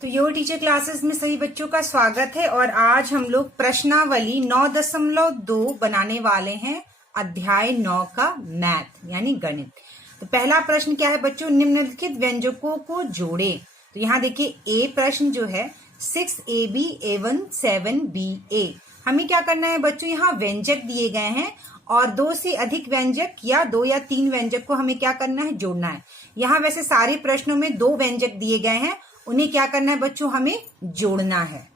तो your teacher classes में सभी बच्चों का स्वागत है और आज हम लोग प्रश्नावली 9.2 बनाने वाले हैं अध्याय 9 का मैथ यानी गणित। तो पहला प्रश्न क्या है बच्चों, निम्नलिखित व्यंजकों को जोड़े। तो यहाँ देखिए ए प्रश्न जो है 6ab a1 7ba। हमें क्या करना है बच्चों, यहाँ व्यंजक दिए गए हैं और दो से अधिक व्यंजक या दो या तीन व्यंजक को हमें क्या करना है, जोड़ना है। यहाँ वैसे सारे प्रश्नों में दो व्यंजक दिए गए हैं, उन्हें क्या करना है बच्चों, हमें जोड़ना है।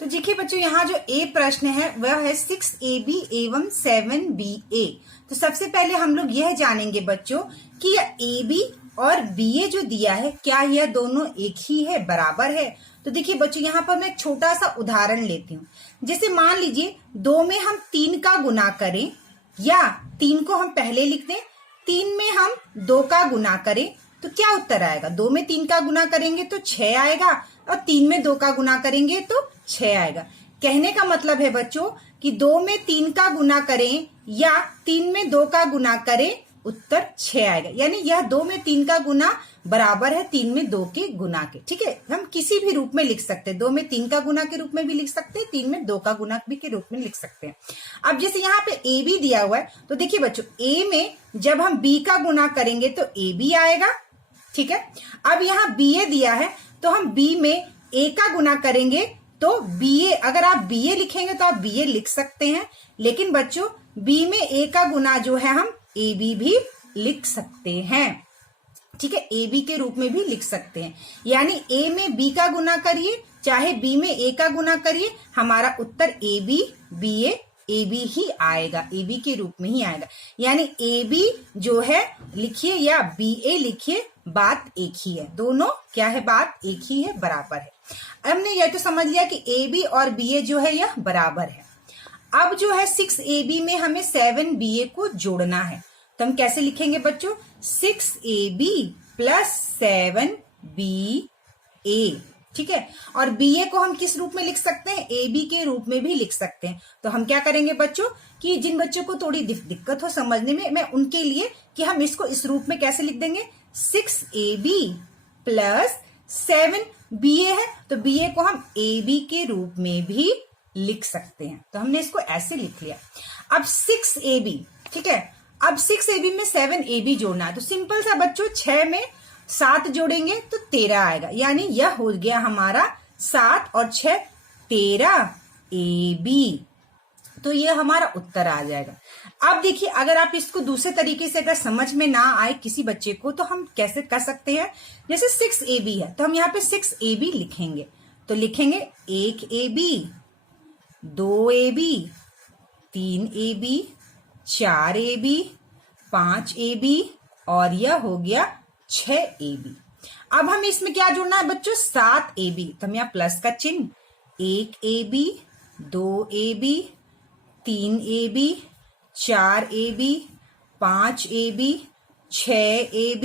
तो देखिए बच्चों यहाँ जो ए प्रश्न है वह है 6ab a1 7ba। तो सबसे पहले हम लोग यह जानेंगे बच्चों कि यह ab और ba जो दिया है क्या यह दोनों एक ही है, बराबर है। तो देखिए बच्चों यहाँ पर मैं एक छोटा सा उदाहरण लेती हूँ। जैसे मान लीजिए 2 में हम 3 का गुना करें या 3 को हम पहले लिख दें, 3 में हम 2 का गुना करें तो क्या उत्तर आएगा। 2 में 3 का गुना करेंगे तो 6 आएगा और 3 में 2 का गुना करेंगे तो 6 आएगा। कहने का मतलब है बच्चों कि 2 में 3 का गुना करें या 3 में 2 का गुना करें, उत्तर 6 आएगा। यानी यह 2 में 3 का गुना बराबर है 3 में 2 के गुना के। ठीक है, हम किसी भी रूप में लिख सकते हैं, 2 में 3 का गुना के रूप में भी लिख सकते हैं, 3 में 2 का गुना भी के रूप में लिख सकते हैं। अब जैसे यहाँ पे ए बी दिया हुआ है तो देखिए बच्चों ए में जब हम बी का गुना करेंगे तो ए बी आएगा। ठीक है, अब यहाँ बी ए दिया है तो हम बी में ए का गुना करेंगे तो बी ए, अगर आप बी ए लिखेंगे तो आप बी ए लिख सकते हैं, लेकिन बच्चों बी में ए का गुना जो है हम ए बी भी लिख सकते हैं। ठीक है, ए बी के रूप में भी लिख सकते हैं। यानी ए में बी का गुना करिए चाहे बी में ए का गुना करिए, हमारा उत्तर A B B A B ही आएगा, ए बी के रूप में ही आएगा। यानी ए बी जो है लिखिए या बी ए लिखिए, बात एक ही है, दोनों क्या है, बात एक ही है, बराबर है। हमने यह तो समझ लिया कि ए बी और बी ए जो है यह बराबर है। अब जो है 6ab में हमें 7ba को जोड़ना है, तो हम कैसे लिखेंगे बच्चों, 6ab प्लस 7ba। ठीक है, और ba को हम किस रूप में लिख सकते हैं, ab के रूप में भी लिख सकते हैं। तो हम क्या करेंगे बच्चों कि जिन बच्चों को थोड़ी दिक्कत हो समझने में, मैं उनके लिए कि हम इसको इस रूप में कैसे लिख देंगे, 6ab प्लस 7ba है तो ba को हम ab के रूप में भी लिख सकते हैं। तो हमने इसको ऐसे लिख लिया। अब 6ab, ठीक है, अब 6ab में 7ab जोड़ना है। तो सिंपल सा बच्चों 6 में 7 जोड़ेंगे तो 13 आएगा। यानी यह हो गया हमारा 7 और 6 13ab। तो यह हमारा उत्तर आ जाएगा। अब देखिए अगर आप इसको दूसरे तरीके से अगर समझ में ना आए किसी बच्चे को तो हम कैसे कर सकते हैं, जैसे 6ab है तो हम यहाँ पे 6ab लिखेंगे। तो लिखेंगे 1ab 2ab 3ab 4ab 5ab और यह हो गया 6ab। अब हम इसमें क्या जोड़ना है बच्चों, 7ab। तो हम यहाँ प्लस का चिन्ह, 1ab 2ab 3ab 4ab 5ab 6ab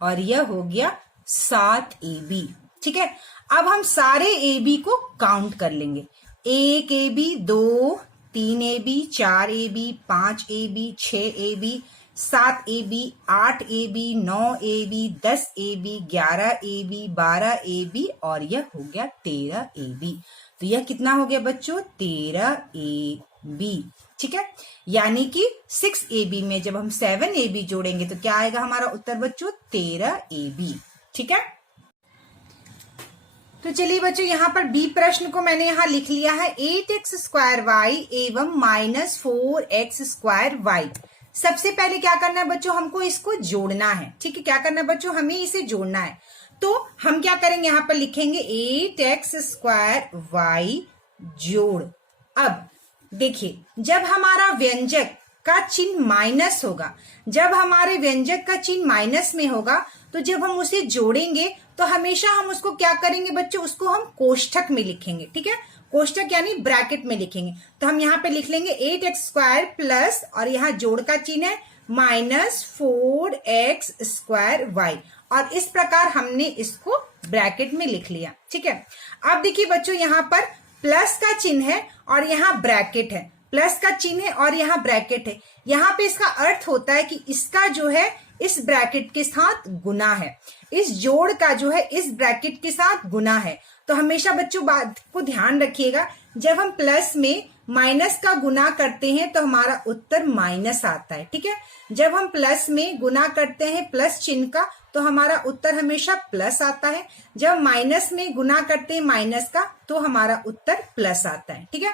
और यह हो गया 7ab। ठीक है, अब हम सारे ab को काउंट कर लेंगे, 1ab 2 3ab 4ab 5ab 6ab 7ab 8ab 9ab 10ab 11ab 12ab और यह हो गया 13ab। तो यह कितना हो गया बच्चों, 13ab। ठीक है, यानी कि 6ab में जब हम 7ab जोड़ेंगे तो क्या आएगा हमारा उत्तर बच्चों, 13ab। ठीक है, तो चलिए बच्चों यहाँ पर बी प्रश्न को मैंने यहाँ लिख लिया है, 8x² एवं -4x² सबसे पहले क्या करना है बच्चों, हमको इसको जोड़ना है। ठीक है, क्या करना है बच्चों, हमें इसे जोड़ना है। तो हम क्या करेंगे, यहाँ पर लिखेंगे 8x² जोड़। अब देखिए जब हमारा व्यंजक का चिन्ह माइनस होगा, जब हमारे व्यंजक का चिन्ह माइनस में होगा तो जब हम उसे जोड़ेंगे तो हमेशा हम उसको क्या करेंगे बच्चों, उसको हम कोष्ठक में लिखेंगे। ठीक है, कोष्ठक यानी ब्रैकेट में लिखेंगे। तो हम यहाँ पे लिख लेंगे 8x² प्लस और यहाँ जोड़ का चिन्ह है -4x² और इस प्रकार हमने इसको ब्रैकेट में लिख लिया। ठीक है, अब देखिए बच्चों यहाँ पर प्लस का चिन्ह है और यहाँ ब्रैकेट है, प्लस का चिन्ह है और यहाँ ब्रैकेट है। यहाँ पे इसका अर्थ होता है कि इसका जो है इस ब्रैकेट के साथ गुना है, इस जोड़ का जो है इस ब्रैकेट के साथ गुना है। तो हमेशा बच्चों बात को ध्यान रखिएगा, जब हम प्लस में माइनस का गुना करते हैं तो हमारा उत्तर माइनस आता है, ठीक है। जब हम प्लस में गुना करते हैं प्लस चिन्ह का तो हमारा उत्तर हमेशा प्लस आता है। जब माइनस में गुना करते हैं माइनस का तो हमारा उत्तर प्लस आता है, ठीक है।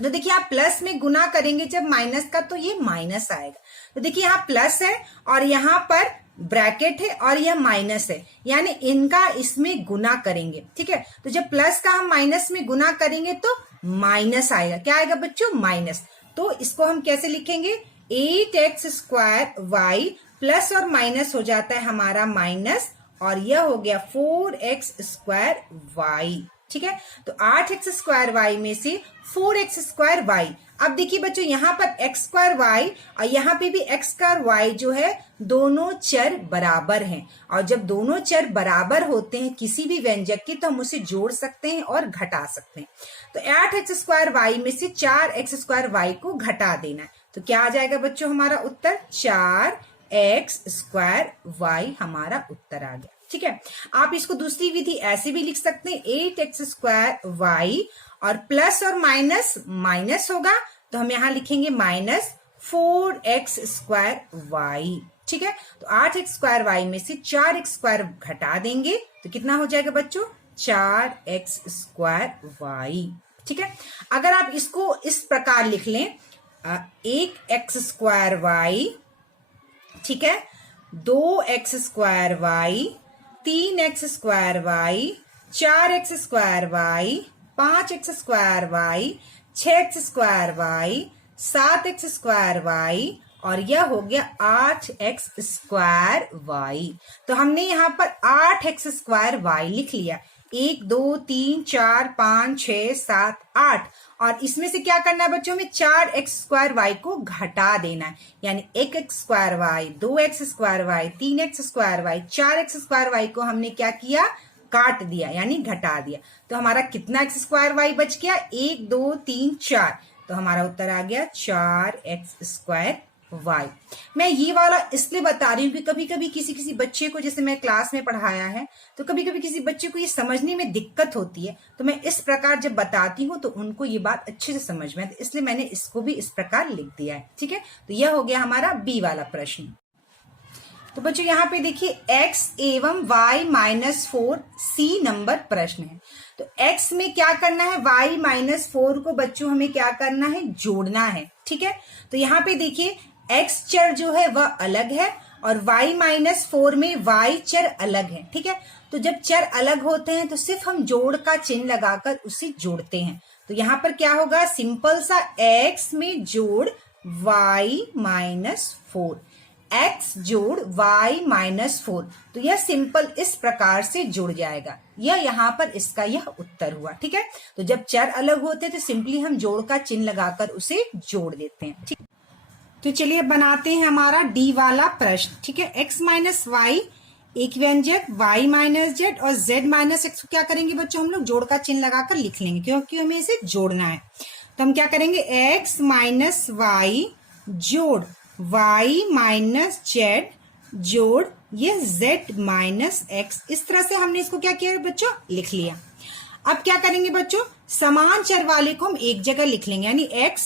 तो देखिए आप प्लस में गुना करेंगे जब माइनस का तो ये माइनस आएगा। तो देखिए यहाँ प्लस है और यहाँ पर ब्रैकेट है और यह माइनस है, यानी इनका इसमें गुना करेंगे, ठीक है। तो जब प्लस का हम माइनस में गुना करेंगे तो माइनस आएगा। क्या आएगा बच्चों? माइनस। तो इसको हम कैसे लिखेंगे? 8x² प्लस और माइनस हो जाता है हमारा माइनस, और यह हो गया 4x², ठीक है। तो 8x² में से 4x²। अब देखिए बच्चों यहाँ पर x² और यहाँ पे भी x² जो है दोनों चर बराबर हैं, और जब दोनों चर बराबर होते हैं किसी भी व्यंजक के तो हम उसे जोड़ सकते हैं और घटा सकते हैं। तो 8x² में से 4x² को घटा देना है, तो क्या आ जाएगा बच्चों हमारा उत्तर? 4x² हमारा उत्तर आ गया, ठीक है। आप इसको दूसरी विधि ऐसे भी लिख सकते हैं, 8x² और प्लस और माइनस माइनस होगा तो हम यहां लिखेंगे माइनस 4x², ठीक है। तो 8x² में से 4x² घटा देंगे तो कितना हो जाएगा बच्चों? 4x², ठीक है। अगर आप इसको इस प्रकार लिख लें, 1x², ठीक है, 2x², 3x², 4x², 5x², 6x², 7x², और यह हो गया 8x²। तो हमने यहाँ पर 8x² लिख लिया। 1 2 3 4 5 6 7 8, और इसमें से क्या करना है बच्चों में? 4x² को घटा देना है, यानी 1x², 2x², 3x², 4x² को हमने क्या किया? काट दिया, यानी घटा दिया। तो हमारा कितना x² बच गया? 1 2 3 4, तो हमारा उत्तर आ गया 4x²। मैं ये वाला इसलिए बता रही हूँ कि कभी कभी किसी बच्चे को, जैसे मैं क्लास में पढ़ाया है, तो कभी कभी किसी बच्चे को ये समझने में दिक्कत होती है, तो मैं इस प्रकार जब बताती हूँ तो उनको ये बात अच्छे से समझ में आती है, इसलिए मैंने इसको भी इस प्रकार लिख दिया है, ठीक है। तो यह हो गया हमारा बी वाला प्रश्न। तो बच्चों यहाँ पे देखिए x एवं y -4 सी नंबर प्रश्न है। तो x में क्या करना है? y -4 को बच्चों हमें क्या करना है? जोड़ना है, ठीक है। तो यहाँ पे देखिए x चर जो है वह अलग है और y -4 में y चर अलग है, ठीक है। तो जब चर अलग होते हैं तो सिर्फ हम जोड़ का चिन्ह लगाकर उसे जोड़ते हैं। तो यहाँ पर क्या होगा? सिंपल सा x में जोड़ y -4, x जोड़ y -4, तो यह सिंपल इस प्रकार से जुड़ जाएगा। यह यहाँ पर इसका यह उत्तर हुआ, ठीक है। तो जब चर अलग होते हैं तो सिंपली हम जोड़ का चिन्ह लगाकर उसे जोड़ देते हैं, ठीक। तो चलिए बनाते हैं हमारा डी वाला प्रश्न, ठीक है। x -y एक व्यंजक, y -z और z -x को क्या करेंगे बच्चों? हम लोग जोड़ का चिन्ह लगाकर लिख लेंगे, क्योंकि हमें इसे जोड़ना है। तो हम क्या करेंगे? x -y जोड़ y -z जोड़ ये z -x, इस तरह से हमने इसको क्या किया बच्चों? लिख लिया। अब क्या करेंगे बच्चों? समान चर वाले को हम एक जगह लिख लेंगे, यानी x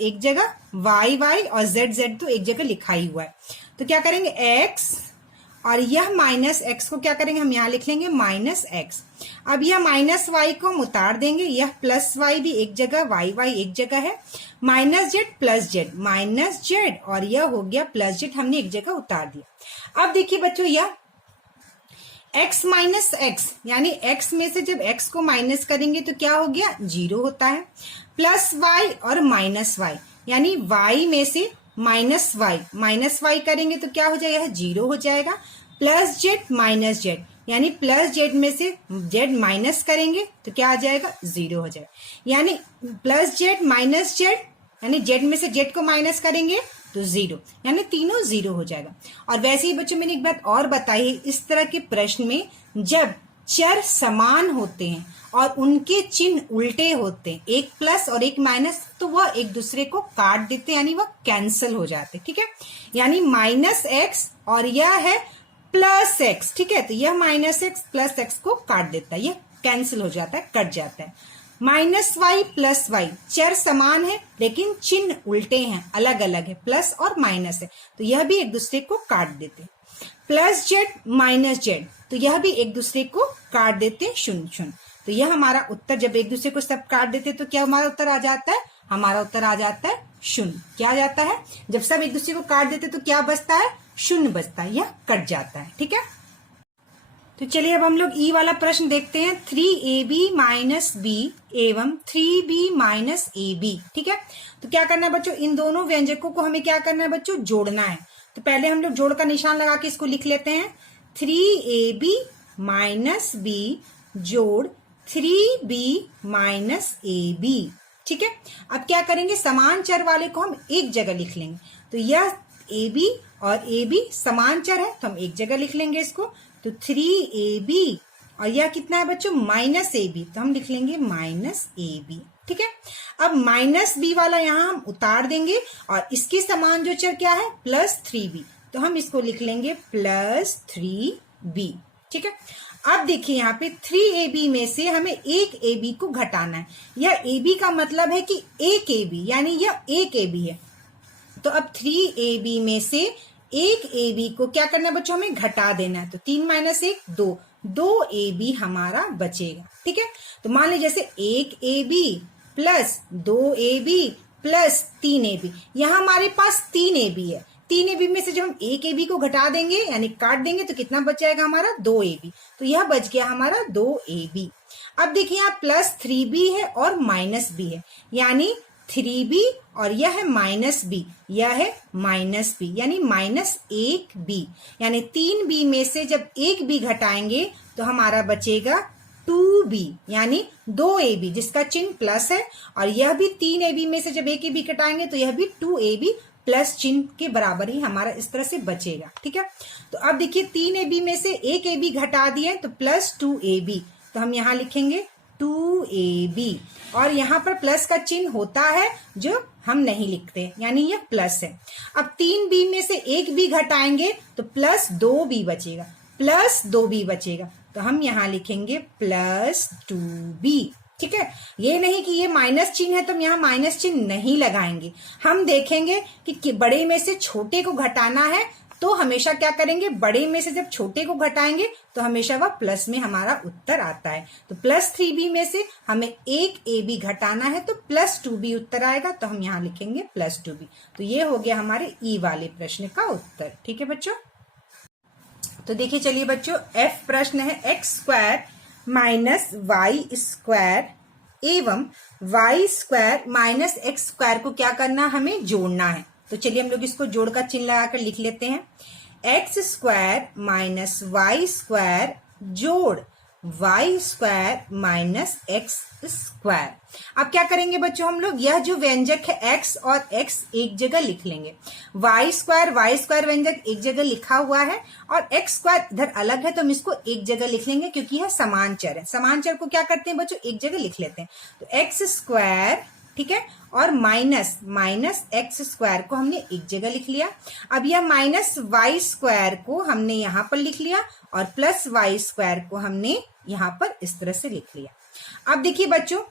एक जगह, y और z तो एक जगह लिखा ही हुआ है। तो क्या करेंगे? x और यह -x को क्या करेंगे? हम यहाँ लिख लेंगे -x। अब यह -y को हम उतार देंगे, यह +y भी एक जगह, y एक जगह है, -z z और यह हो गया +z, हमने एक जगह उतार दिया। अब देखिए बच्चों यह x -x, यानी x में से जब x को माइनस करेंगे तो क्या हो गया? 0 होता है। +y और -y, यानी y में से -y करेंगे तो क्या हो जाएगा? यह 0 हो जाएगा। +z -z, यानी +z में से z माइनस करेंगे तो क्या आ जाएगा? 0 हो जाएगा। यानी +z -z, यानी z में से z को माइनस करेंगे तो 0, यानी तीनों 0 हो जाएगा। और वैसे ही बच्चों मैंने एक बात और बताई है, इस तरह के प्रश्न में जब चर समान होते हैं और उनके चिन्ह उल्टे होते हैं, एक प्लस और एक माइनस, तो वह एक दूसरे को काट देते हैं, यानी वह कैंसिल हो जाते हैं। ठीक है, यानी माइनस एक्स और यह है प्लस एक्स। ठीक है, तो यह माइनस एक्स प्लस एक्स को काट देता है, यह कैंसिल हो जाता है, कट जाता है। माइनस वाई प्लस वाई, चर समान है लेकिन चिन्ह उल्टे हैं, अलग अलग है, प्लस और माइनस है, तो यह भी एक दूसरे को काट देते हैं। प्लस जेड माइनस जेड, तो यह भी एक दूसरे को काट देते हैं, शून्य शून्य। तो यह हमारा उत्तर, जब एक दूसरे को सब काट देते तो क्या हमारा उत्तर आ जाता है? हमारा उत्तर आ जाता है शून्य। क्या आ जाता है? जब सब एक दूसरे को काट देते तो क्या बचता है? शून्य बचता है, यह कट जाता है। ठीक है, तो चलिए अब हम लोग ई वाला प्रश्न देखते हैं। 3ab माइनस बी एवं 3b माइनस ए बी। ठीक है, तो क्या करना है बच्चों, इन दोनों व्यंजकों को हमें क्या करना है बच्चों? जोड़ना है। तो पहले हम लोग जोड़ का निशान लगा के इसको लिख लेते हैं। 3ab माइनस बी जोड़ 3b माइनस ए बी। ठीक है, अब क्या करेंगे, समान चर वाले को हम एक जगह लिख लेंगे। तो यह ए बी और ए बी समान चर है तो हम एक जगह लिख लेंगे इसको। तो 3ab और यह कितना है बच्चों? माइनस ए बी, तो हम लिख लेंगे माइनस ए बी। ठीक है, अब माइनस बी वाला यहां हम उतार देंगे और इसके समान जो चर क्या है? प्लस 3b, तो हम इसको लिख लेंगे प्लस 3b। ठीक है, अब देखिए यहाँ पे 3ab में से हमें एक ab को घटाना है। यह ab का मतलब है कि एक ab, यानी यह एक ab है। तो अब 3ab में से एक ab को क्या करना है बच्चों? हमें घटा देना है। तो 3 माइनस 1 2, 2ab हमारा बचेगा। ठीक है, तो मान लीजिए जैसे 1ab plus 2ab plus 3ab, यहाँ हमारे पास 3ab है। 3ab में से जब हम एक ab को घटा देंगे यानी काट देंगे तो कितना बच जाएगा हमारा? 2ab, तो यह बच गया हमारा 2ab। अब देखिए यहाँ प्लस 3b है और माइनस b है, यानी 3b और यह है माइनस b, यह है माइनस b, यानी माइनस 1b, यानी 3b में से जब एक b घटाएंगे तो हमारा बचेगा 2b, यानी 2ab जिसका चिन्ह प्लस है, और यह भी 3ab में से जब एक ab घटाएंगे तो यह भी 2ab प्लस चिन्ह के बराबर ही हमारा इस तरह से बचेगा। ठीक है, तो अब देखिए 3ab में से एक ab घटा दिए तो प्लस 2ab, तो हम यहाँ लिखेंगे 2ab, और यहाँ पर प्लस का चिन्ह होता है जो हम नहीं लिखते, यानी यह प्लस है। अब 3b में से एक b घटाएंगे तो प्लस 2b बचेगा, प्लस 2b बचेगा, तो हम यहाँ लिखेंगे प्लस 2b। ठीक है, ये नहीं कि ये माइनस चिन्ह है तो हम यहाँ माइनस चिन्ह नहीं लगाएंगे। हम देखेंगे कि बड़े में से छोटे को घटाना है तो हमेशा क्या करेंगे, बड़े में से जब छोटे को घटाएंगे तो हमेशा वह प्लस में हमारा उत्तर आता है। तो प्लस 3b में से हमें एक ab घटाना है तो प्लस 2b उत्तर आएगा, तो हम यहाँ लिखेंगे प्लस 2b। तो ये हो गया हमारे ई वाले प्रश्न का उत्तर। ठीक है बच्चों, तो देखिए चलिए बच्चों, एफ प्रश्न है x square minus Y square एवं y square minus x square को क्या करना, हमें जोड़ना है। तो चलिए हम लोग इसको जोड़ का चिन्ह लगाकर लिख लेते हैं। X square minus Y square जोड़ y square minus x square. अब क्या करेंगे बच्चों, हम लोग यह जो व्यंजक है x और x एक जगह लिख लेंगे। वाई स्क्वायर व्यंजक एक जगह लिखा हुआ है और एक्स स्क्वायर इधर अलग है, तो हम इसको एक जगह लिख लेंगे क्योंकि यह समान चर है। समान चर को क्या करते हैं बच्चों, एक जगह लिख लेते हैं। तो एक्स स्क्वायर, ठीक है, और माइनस एक्स स्क्वायर को हमने एक जगह लिख लिया। अब यह माइनस वाई स्क्वायर को हमने यहाँ पर लिख लिया और प्लस वाई स्क्वायर को हमने यहाँ पर इस तरह से लिख लिया। अब देखिए बच्चों,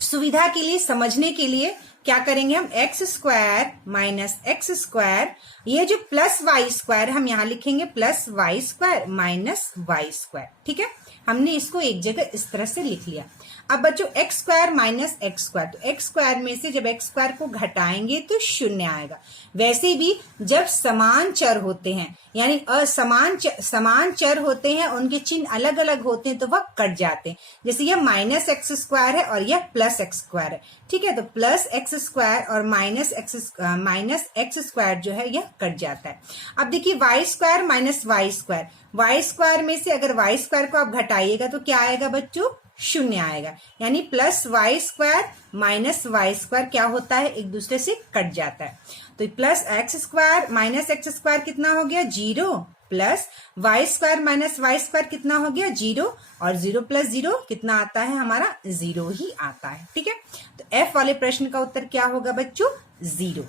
सुविधा के लिए, समझने के लिए क्या करेंगे हम, X square minus x square, ये जो प्लस वाई स्क्वायर हम यहाँ लिखेंगे plus Y square minus Y square. ठीक है, हमने इसको एक जगह इस तरह से लिख लिया। अब बच्चों x square minus x square, तो एक्स स्क्वायर में से जब एक्स स्क्वायर को घटाएंगे तो शून्य आएगा। वैसे भी जब समान चर होते हैं यानी समान चर होते हैं, उनके चिन्ह अलग अलग होते हैं तो वह कट जाते हैं। जैसे यह माइनस एक्स स्क्वायर है और यह प्लस एक्स स्क्वायर है। ठीक है, तो प्लस एक्स स्क्वायर और माइनस एक्स स्क्वायर जो है यह कट जाता है। अब देखिए Y square minus Y square में से अगर वाई स्क्वायर को आप घटाइएगा तो क्या आएगा बच्चों, शून्य आएगा, यानी plus Y square minus Y square क्या होता है, एक दूसरे से कट जाता है। तो plus X square minus x square कितना हो गया, 0, plus Y square minus Y square कितना हो गया 0 और 0 प्लस 0 कितना आता है हमारा 0 ही आता है। ठीक है, तो एफ वाले प्रश्न का उत्तर क्या होगा बच्चों 0।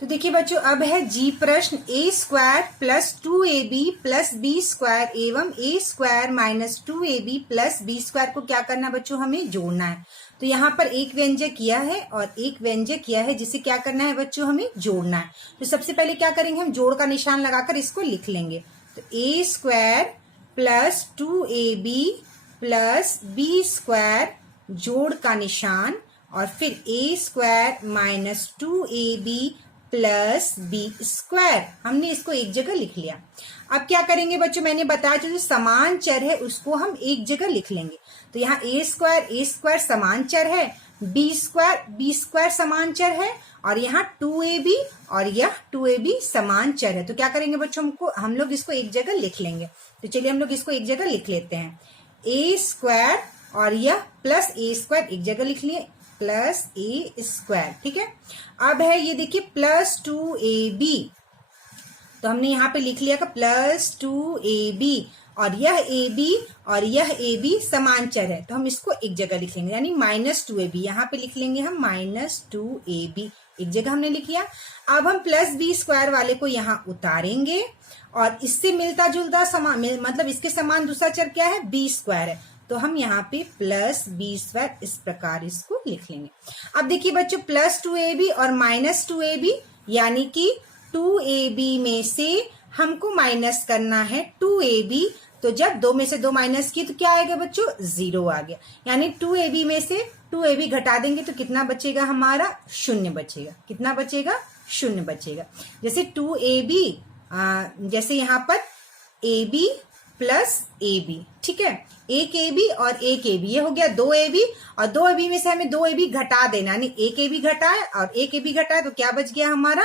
तो देखिए बच्चों अब है जी प्रश्न a square plus 2ab plus B square एवं a square minus 2ab plus B square को क्या करना बच्चों हमें जोड़ना है। तो यहाँ पर एक व्यंजक किया है और एक व्यंजक किया है जिसे क्या करना है बच्चों हमें जोड़ना है। तो सबसे पहले क्या करेंगे हम जोड़ का निशान लगाकर इसको लिख लेंगे। तो a square plus 2ab plus B square जोड़ का निशान और फिर a square minus 2ab plus B square, हमने इसको एक जगह लिख लिया। अब क्या करेंगे बच्चों, मैंने बताया जो समान चर है उसको हम एक जगह लिख लेंगे। तो यहाँ ए स्क्वायर समान चर है, बी स्क्वायर समान चर है और यहाँ 2ab और यह 2ab समान चर है। तो क्या करेंगे बच्चों हम लोग इसको एक जगह लिख लेंगे। तो चलिए हम लोग इसको एक जगह लिख लेते हैं। ए स्क्वायर और यह प्लस ए स्क्वायर एक जगह लिख लिए प्लस ए स्क्वायर। ठीक है, अब है ये देखिए प्लस 2ab, तो हमने यहाँ पे लिख लिया प्लस 2ab और यह ab और यह ab समान चर है तो हम इसको एक जगह लिख लेंगे यानी माइनस 2ab, यहाँ पे लिख लेंगे हम माइनस 2ab, एक जगह हमने लिख लिया। अब हम प्लस बी स्क्वायर वाले को यहाँ उतारेंगे और इससे मिलता जुलता समान मतलब इसके समान दूसरा चर क्या है बी स्क्वायर है, तो हम यहाँ पे प्लस बी स्क्वायर इस प्रकार इसको लिख लेंगे। अब देखिए बच्चों प्लस 2ab और माइनस 2ab यानी कि 2ab में से हमको माइनस करना है 2ab, तो जब 2 में से 2 माइनस की तो क्या आएगा बच्चों 0 आ गया, यानी 2ab में से 2ab घटा देंगे तो कितना बचेगा हमारा 0 बचेगा। कितना बचेगा 0 बचेगा। जैसे 2ab जैसे यहाँ पर ab प्लस ab, ठीक है, एक ab और एक ab ये हो गया 2ab और 2ab में से हमें 2ab घटा देना यानी एक ab घटाए और एक ab घटाए तो क्या बच गया हमारा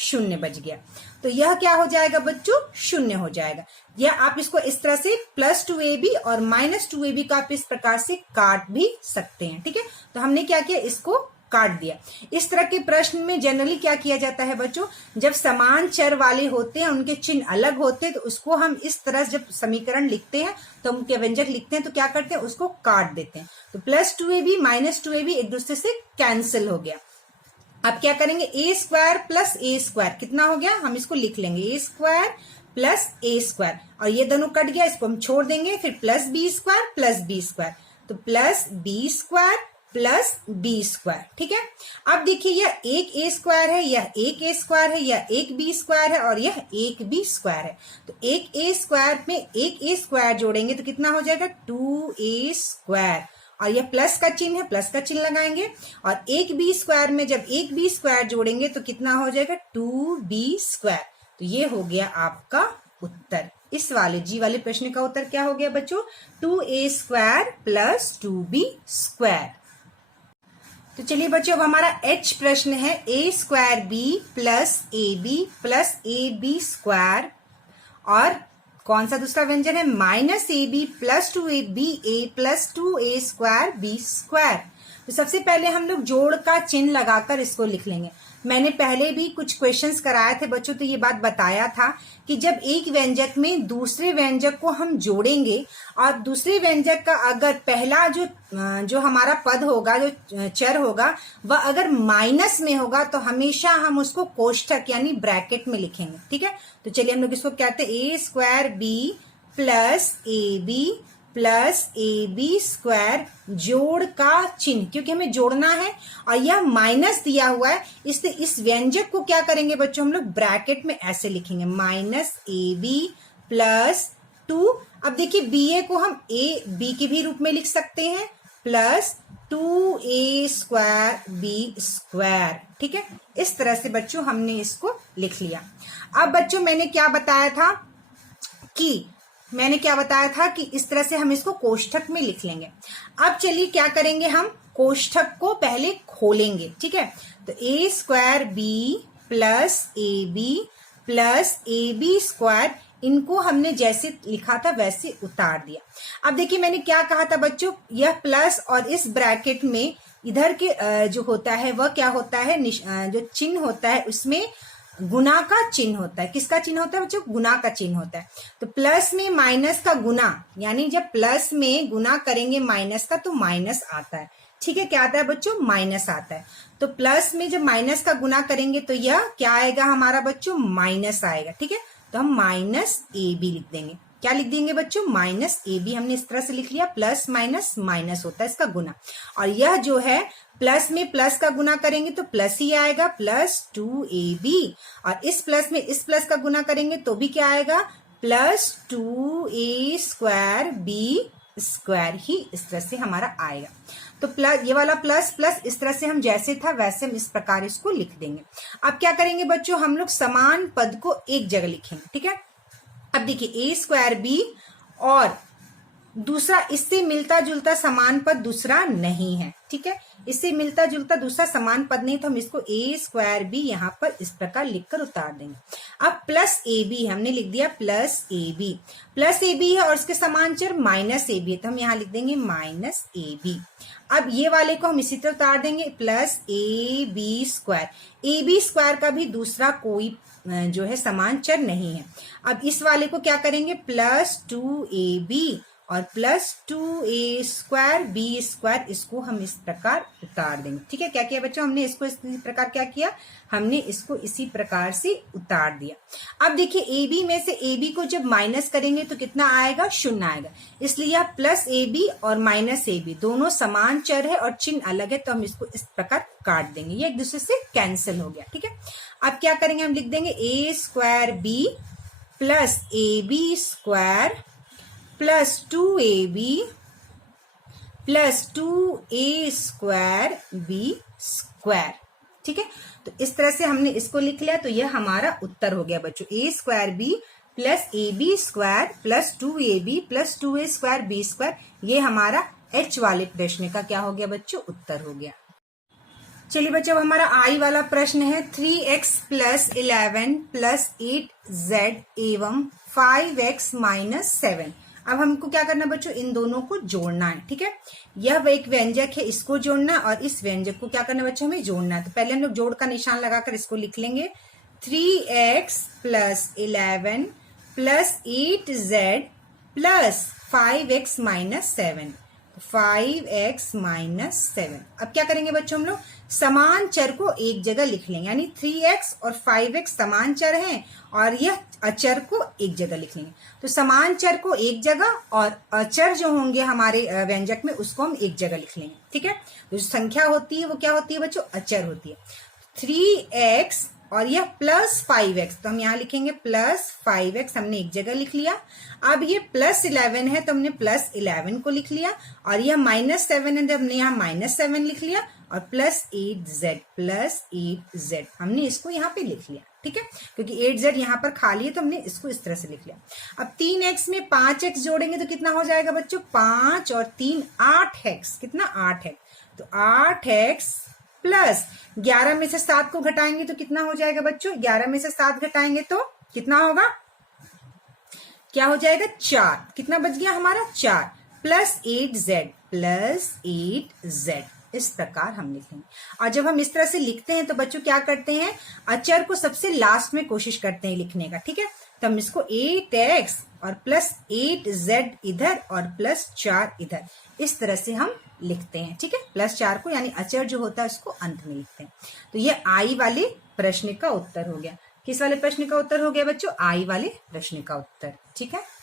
0 बच गया। तो यह क्या हो जाएगा बच्चों 0 हो जाएगा। या आप इसको इस तरह से प्लस 2ab और माइनस 2ab को आप इस प्रकार से काट भी सकते हैं। ठीक है, तो हमने क्या किया इसको काट दिया। इस तरह के प्रश्न में जनरली क्या किया जाता है बच्चों, जब समान चर वाले होते हैं उनके चिन्ह अलग होते हैं तो उसको हम इस तरह जब समीकरण लिखते हैं तो हम उनके व्यंजक लिखते हैं तो क्या करते हैं उसको काट देते हैं। तो प्लस 2ab माइनस 2ab एक दूसरे से कैंसिल हो गया। अब क्या करेंगे ए स्क्वायर प्लस ए स्क्वायर कितना हो गया, हम इसको लिख लेंगे ए स्क्वायर प्लस ए स्क्वायर और ये दोनों कट गया इसको हम छोड़ देंगे, फिर प्लस बी स्क्वायर तो plus B square plus B square. ठीक है, अब देखिए यह एक ए स्क्वायर है, यह एक ए स्क्वायर है, यह एक बी स्क्वायर है और यह एक बी स्क्वायर है। तो एक ए स्क्वायर में एक ए स्क्वायर जोड़ेंगे तो कितना हो जाएगा 2a स्क्वायर और यह प्लस का चिन्ह है, प्लस का चिन्ह लगाएंगे और एक बी स्क्वायर में जब एक बी स्क्वायर जोड़ेंगे तो कितना हो जाएगा 2b स्क्वायर। तो ये हो गया आपका उत्तर। इस वाले जी वाले प्रश्न का उत्तर क्या हो गया बच्चों 2a square plus 2b square. तो चलिए बच्चों अब हमारा एच प्रश्न है a square B plus A B plus A B square और कौन सा दूसरा व्यंजन है minus A B plus 2ab plus 2a square B square. तो सबसे पहले हम लोग जोड़ का चिन्ह लगाकर इसको लिख लेंगे। मैंने पहले भी कुछ क्वेश्चंस कराए थे बच्चों तो ये बात बताया था कि जब एक व्यंजक में दूसरे व्यंजक को हम जोड़ेंगे और दूसरे व्यंजक का अगर पहला जो हमारा पद होगा जो चर होगा वह अगर माइनस में होगा तो हमेशा हम उसको कोष्ठक यानी ब्रैकेट में लिखेंगे। ठीक है, तो चलिए हम लोग इसको कहते हैं a square B plus A B plus A B square जोड़ का चिन्ह, क्योंकि हमें जोड़ना है और यह माइनस दिया हुआ है इसलिए इस व्यंजक को क्या करेंगे बच्चों हम लोग ब्रैकेट में ऐसे लिखेंगे माइनस ए बी प्लस 2। अब देखिए बी ए को हम ए बी के भी रूप में लिख सकते हैं plus 2a square B square. ठीक है, इस तरह से बच्चों हमने इसको लिख लिया। अब बच्चों मैंने क्या बताया था कि इस तरह से हम इसको कोष्ठक में लिख लेंगे। अब चलिए क्या करेंगे हम कोष्ठक को पहले खोलेंगे। ठीक है, तो a square B plus A B square इनको हमने जैसे लिखा था वैसे उतार दिया। अब देखिए मैंने क्या कहा था बच्चों, यह प्लस और इस ब्रैकेट में इधर के जो होता है वह क्या होता है जो चिन्ह होता है उसमें गुना का चिन्ह होता है। किसका चिन्ह होता है बच्चों? गुना का चिन्ह होता है। तो प्लस में माइनस का गुना, यानी जब प्लस में गुना करेंगे माइनस का तो माइनस आता है। ठीक है, क्या आता है बच्चों? माइनस आता है। तो प्लस में जब माइनस का गुना करेंगे तो यह क्या आएगा हमारा बच्चों? माइनस आएगा। ठीक है, तो हम माइनस ए बी लिख देंगे। क्या लिख देंगे बच्चों? माइनस ए बी। हमने इस तरह से लिख लिया, प्लस माइनस माइनस होता है इसका गुना। और यह जो है प्लस में प्लस का गुना करेंगे तो प्लस ही आएगा, प्लस 2ab। और इस प्लस में इस प्लस का गुना करेंगे तो भी क्या आएगा? Plus 2a square B square ही इस तरह से हमारा आएगा। तो प्लस, ये वाला प्लस प्लस इस तरह से हम जैसे था वैसे हम इस प्रकार इसको लिख देंगे। अब क्या करेंगे बच्चों? हम लोग समान पद को एक जगह लिखेंगे। ठीक है, अब देखिए a स्क्वायर बी और दूसरा इससे मिलता जुलता समान पद दूसरा नहीं है। ठीक है, इससे मिलता जुलता दूसरा समान पद नहीं, तो हम इसको a स्क्वायर बी यहाँ पर इस प्रकार लिखकर उतार देंगे। अब प्लस ए बी हमने लिख दिया, plus A B. Plus A B है और इसके समान चर माइनस ए बी है, तो हम यहाँ लिख देंगे माइनस ए बी। अब ये वाले को हम इसी तरह उतार देंगे, plus A B square. A B square का भी दूसरा कोई जो है समान चर नहीं है। अब इस वाले को क्या करेंगे? प्लस 2ab और plus 2a square B square, इसको हम इस प्रकार उतार देंगे। ठीक है, क्या किया बच्चों? हमने इसको इसी प्रकार क्या किया? हमने इसको इसी प्रकार से उतार दिया। अब देखिए ए बी में से ए बी को जब माइनस करेंगे तो कितना आएगा? 0 आएगा। इसलिए यह प्लस ए बी और माइनस ए बी दोनों समान चर है और चिन्ह अलग है, तो हम इसको इस प्रकार काट देंगे। ये एक दूसरे से कैंसिल हो गया। ठीक है, अब क्या करेंगे? हम लिख देंगे a square B plus A B square plus 2ab plus 2a square B square. ठीक है, तो इस तरह से हमने इसको लिख लिया। तो यह हमारा उत्तर हो गया बच्चों, a square B plus A B square plus 2ab plus 2a square B square. ये हमारा h वाले प्रश्न का क्या हो गया बच्चों? उत्तर हो गया। चलिए बच्चों, अब हमारा आई वाला प्रश्न है 3x प्लस 11 प्लस 8z एवं 5x माइनस 7। अब हमको क्या करना बच्चों? इन दोनों को जोड़ना है। ठीक है, यह एक व्यंजक है, इसको जोड़ना और इस व्यंजक को क्या करना बच्चों? हमें जोड़ना है। तो पहले हम लोग जोड़ का निशान लगाकर इसको लिख लेंगे, 3x plus 11 plus 8z plus 5x minus 7, 5x minus 7। अब क्या करेंगे बच्चों? हम लोग समान चर को एक जगह लिख लेंगे, यानी 3x और 5x समान चर हैं और यह अचर को एक जगह लिख लेंगे। तो समान चर को एक जगह और अचर जो होंगे हमारे व्यंजक में उसको हम एक जगह लिख लेंगे। ठीक है, तो जो संख्या होती है वो क्या होती है बच्चों? अचर होती है। 3x और यह प्लस 5x, तो हम यहाँ लिखेंगे प्लस 5x, हमने एक जगह लिख लिया। अब ये प्लस 11 है तो हमने प्लस 11 को लिख लिया, और यह माइनस 7 है तो हमने यहाँ माइनस 7 लिख लिया, और प्लस 8z हमने इसको यहाँ पे लिख लिया। ठीक है, क्योंकि 8z यहाँ पर खाली है तो हमने इसको इस तरह से लिख लिया। अब 3x में 5x जोड़ेंगे तो कितना हो जाएगा बच्चों? 5 और 3 8x, कितना? 8 है। तो 8x प्लस 11 में से 7 को घटाएंगे तो कितना हो जाएगा बच्चों? 11 में से 7 घटाएंगे तो कितना होगा? क्या हो जाएगा? 4। कितना बच गया हमारा? 4 प्लस 8z इस प्रकार हम लिखेंगे। और जब हम इस तरह से लिखते हैं तो बच्चों क्या करते हैं? अचर को सबसे लास्ट में कोशिश करते हैं लिखने का। ठीक है, तो हम इसको 8x और प्लस 8z इधर और प्लस 4 इधर, इस तरह से हम लिखते हैं। ठीक है, प्लस 4 को यानी अचर जो होता है उसको अंत में लिखते हैं। तो ये आई वाले प्रश्न का उत्तर हो गया। किस वाले प्रश्न का उत्तर हो गया बच्चों? आई वाले प्रश्न का उत्तर। ठीक है,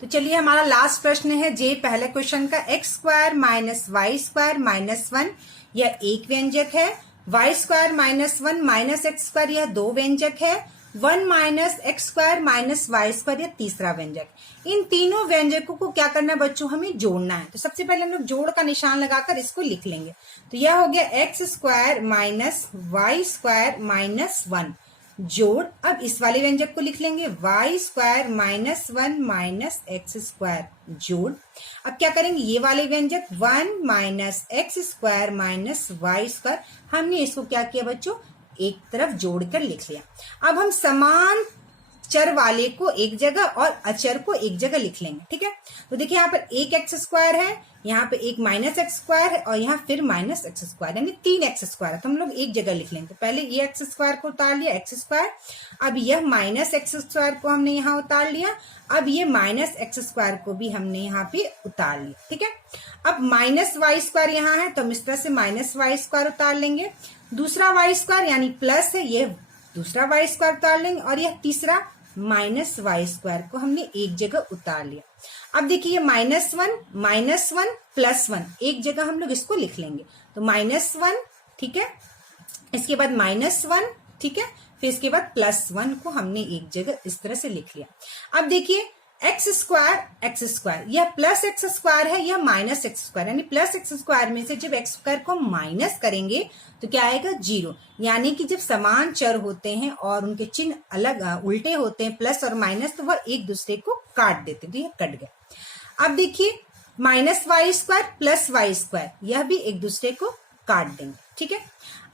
तो चलिए हमारा लास्ट प्रश्न है जे पहले क्वेश्चन का, x square minus Y square minus 1 यह एक व्यंजक है, y square minus 1 minus x square यह दो व्यंजक है, 1 minus x square minus Y square यह तीसरा व्यंजक। इन तीनों व्यंजकों को क्या करना है बच्चों? हमें जोड़ना है। तो सबसे पहले हम लोग जोड़ का निशान लगाकर इसको लिख लेंगे। तो यह हो गया x square minus Y square minus 1 जोड़। अब इस वाले व्यंजक को लिख लेंगे, y square minus 1 minus x square जोड़। अब क्या करेंगे? ये वाले व्यंजक 1 minus x square minus Y square, हमने इसको क्या किया बच्चों? एक तरफ जोड़कर लिख लिया। अब हम समान चर वाले को एक जगह और अचर को एक जगह लिख लेंगे। ठीक है, तो देखिए यहाँ पर एक एक्स स्क्वायर है, यहाँ पे एक माइनस एक्स स्क्वायर है और यहाँ फिर माइनस एक्स स्क्वायर, यानी 3x स्क्वायर है। तो हम लोग एक जगह लिख लेंगे। पहले ये एक्स स्क्वायर को उतार लिया, एक्स स्क्वायर। अब यह माइनस एक्स स्क्वायर को हमने यहाँ उतार लिया। अब ये माइनस एक्स स्क्वायर को भी हमने यहाँ पे उतार लिया। ठीक है, अब माइनस वाई स्क्वायर यहाँ है तो हम इस तरह से माइनस वाई स्क्वायर उतार लेंगे। दूसरा वाई स्क्वायर यानी प्लस है, ये दूसरा वाई स्क्वायर उतार लेंगे और यह तीसरा माइनस वाई स्क्वायर को हमने एक जगह उतार लिया। अब देखिए -1 प्लस 1 एक जगह हम लोग इसको लिख लेंगे। तो -1, ठीक है, इसके बाद -1, ठीक है, फिर इसके बाद +1 को हमने एक जगह इस तरह से लिख लिया। अब देखिए एक्स स्क्वायर, यह प्लस एक्स स्क्वायर है, यह माइनस एक्स स्क्वायर, यानी प्लस एक्स स्क्वायर में से जब एक्स स्क्वायर को माइनस करेंगे तो क्या आएगा 0। यानी कि जब समान चर होते हैं और उनके चिन्ह अलग उल्टे होते हैं, प्लस और माइनस, तो वह एक दूसरे को काट देते हैं। तो यह कट गया। अब देखिए minus Y square plus Y square, यह भी एक दूसरे को काट देंगे। ठीक है,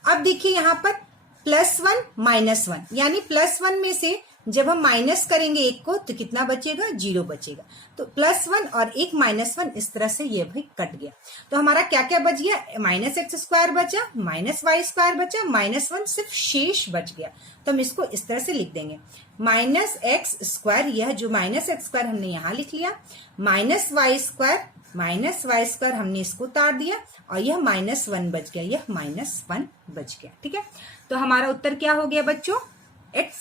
अब देखिए यहाँ पर +1 -1, यानी +1 में से जब हम माइनस करेंगे एक को तो कितना बचेगा, 0 बचेगा। तो +1 और एक -1 इस तरह से ये भी कट गया। तो हमारा क्या क्या बच गया, माइनस एक्स स्क्वायर बचा, माइनस वाई स्क्वायर बचा, -1 सिर्फ शेष बच गया। तो हम इसको इस तरह से लिख देंगे माइनस एक्स स्क्वायर, यह जो माइनस एक्स स्क्वायर हमने यहाँ लिख लिया, माइनस वाई स्क्वायर हमने इसको उतार दिया और यह -1 बच गया, यह -1 बच गया। ठीक है, तो हमारा उत्तर क्या हो गया बच्चों,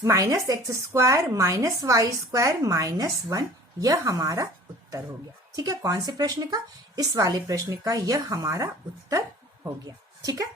minus x square minus Y square -1, यह हमारा उत्तर हो गया। ठीक है, कौन से प्रश्न का, इस वाले प्रश्न का यह हमारा उत्तर हो गया। ठीक है।